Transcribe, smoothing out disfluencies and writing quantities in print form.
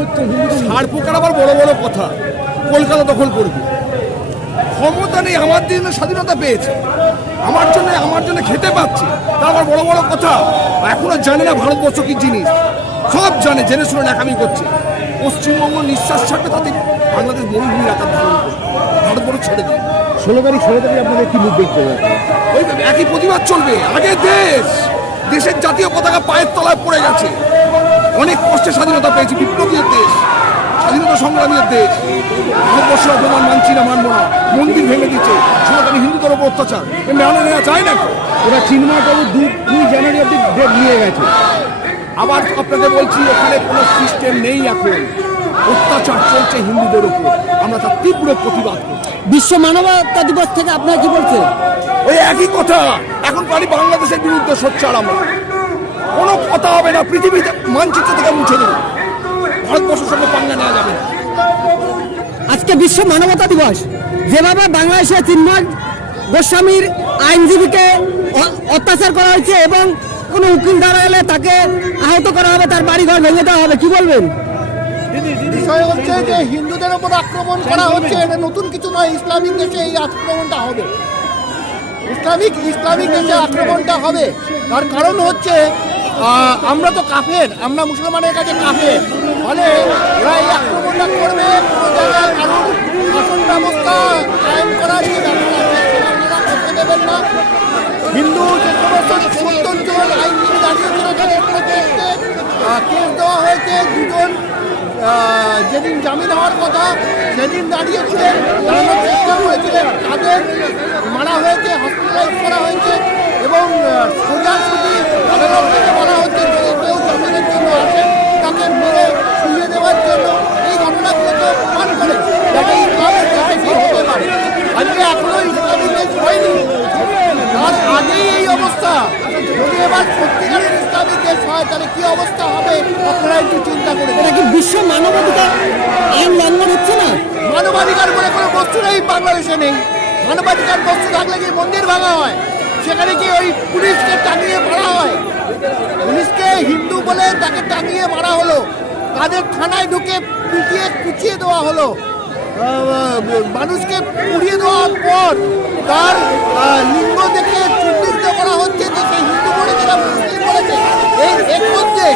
হচ্ছে হিন্দুদের? ছাড় পোকার আবার বড় বড় কথা, কলকাতা দখল করবে। ক্ষমতা নেই, আমার দিনে স্বাধীনতা পেয়েছে, আমার জন্য খেতে পাচ্ছি, তার আবার বড় বড় কথা। এখনো জানে না ভারতবর্ষ কি জিনিস, সব জানে, জেনে শুনে ন্যাকামি করছে। পশ্চিমবঙ্গ নিঃশ্বাস ছাড়বে, তাতে বাংলাদেশ মরুভূমির আকার ধারণ করবে, ভারতবর্ষ ছেড়ে দেবে। 16 তারিখ আপনাদের কি মুখ দেখতে হবে? ওই একই প্রতিবাদ চলবে। আগে দেশের জাতীয় পতাকা পায়ের তলায় পড়ে গেছে, অনেক কষ্টে স্বাধীনতা পেয়েছি, বিপ্লবীদের দেশ, স্বাধীনতা সংগ্রামীর দেশ। ভারতবর্ষের অপমান মানছি না, মানবো না। মন্দির ভেঙে দিচ্ছে, সনাতনী হিন্দুদের ওপর অত্যাচার, মেনে নেওয়া যায় না। ওরা চিন্ময়বাবু 2 জানুয়ারি অব্দি ডেট নিয়ে গেছে। আবার আপনাকে বলছি, ওখানে কোনো সিস্টেম নেই, এখন অত্যাচার চলছে হিন্দুদের উপর, আমরা তার তীব্র প্রতিবাদ করছি। বিশ্ব মানবতা দিবস থেকে আপনারা কি বলছেন? ওই একই কথা, এখন পারি বাংলাদেশের বিরুদ্ধে সোচ্চার আমরা। কোনো কথা হবে না, পৃথিবীতে মানচিত্র থেকে মুছে দেবো, ভারতবর্ষের সঙ্গে পাঙ্গা নেওয়া যাবে না। আজকে বিশ্ব মানবতা দিবস, যেভাবে বাংলাদেশের চিন্ময় গোস্বামীর আইনজীবীকে অত্যাচার করা হয়েছে এবং কোনো উকিল দ্বারা এলে তাকে আহত করা হবে, তার বাড়িঘর ভেঙে দেওয়া হবে, কি বলবেন? বিষয় হচ্ছে যে হিন্দুদের উপর আক্রমণ করা হচ্ছে, এটা নতুন কিছু নয়। ইসলামিক দেশে এই আক্রমণটা হবে, ইসলামিক দেশে আক্রমণটা হবে। তার কারণ হচ্ছে আমরা তো কাফের, আমরা মুসলমানের কাছে কাফের, ফলে ওরা এই আক্রমণটা করবে। কোনো জায়গায় কারণ শাসন ব্যবস্থা কায়েম করার যে ব্যাপার আছে সেটা করতে দেবেন না। হিন্দু যে সমস্ত 70 জন আইনজীবী দাঁড়িয়েছিল তাদের প্রত্যেককে কেস দেওয়া হয়েছে। 2 জন যেদিন জামিন হওয়ার কথা সেদিন দাঁড়িয়েছিলেন, দাঁড়ানোর চেষ্টা করেছিলেন, তাদের মারা হয়েছে, হসপিটালাইজ করা হয়েছে এবং সোজাসুজি আদালত থেকে বলা হচ্ছে যে কেউ জামিনের জন্য আসেন তাকে মেরে শুয়ে দেওয়ার জন্য। এই ঘটনাগুলো তো প্রমাণ করে যাতে ইসলামের দেশে কি হতে পারে। আজকে এখনো ইসলামী দেশ হয়নি, তার আগেই এই অবস্থা। যদি এবার সত্যিকারের ইসলামিক দেশ হয় তাহলে কি অবস্থা হবে আপনারা একটু চিন্তা করে। এটা কি বিশ্ব মানবাধিকার আইন লঙ্ঘন হচ্ছে না? মানবাধিকার বলে কোনো বস্তু নেই বাংলাদেশে, নেই। মানবাধিকার বস্তু থাকলে কি মন্দির ভাঙা হয়? সেখানে কি ওই পুলিশকে টাঙিয়ে মারা হয়? পুলিশকে হিন্দু বলে তাকে টাঙিয়ে মারা হলো, তাদের থানায় ঢুকে পিটিয়ে কুচিয়ে দেওয়া হলো, মানুষকে পুড়িয়ে দেওয়ার পর তার লিঙ্গ দেখে চিহ্নিত করা হচ্ছে যে সে হিন্দু বলেছে না মুসলিম বলেছে। এর মধ্যে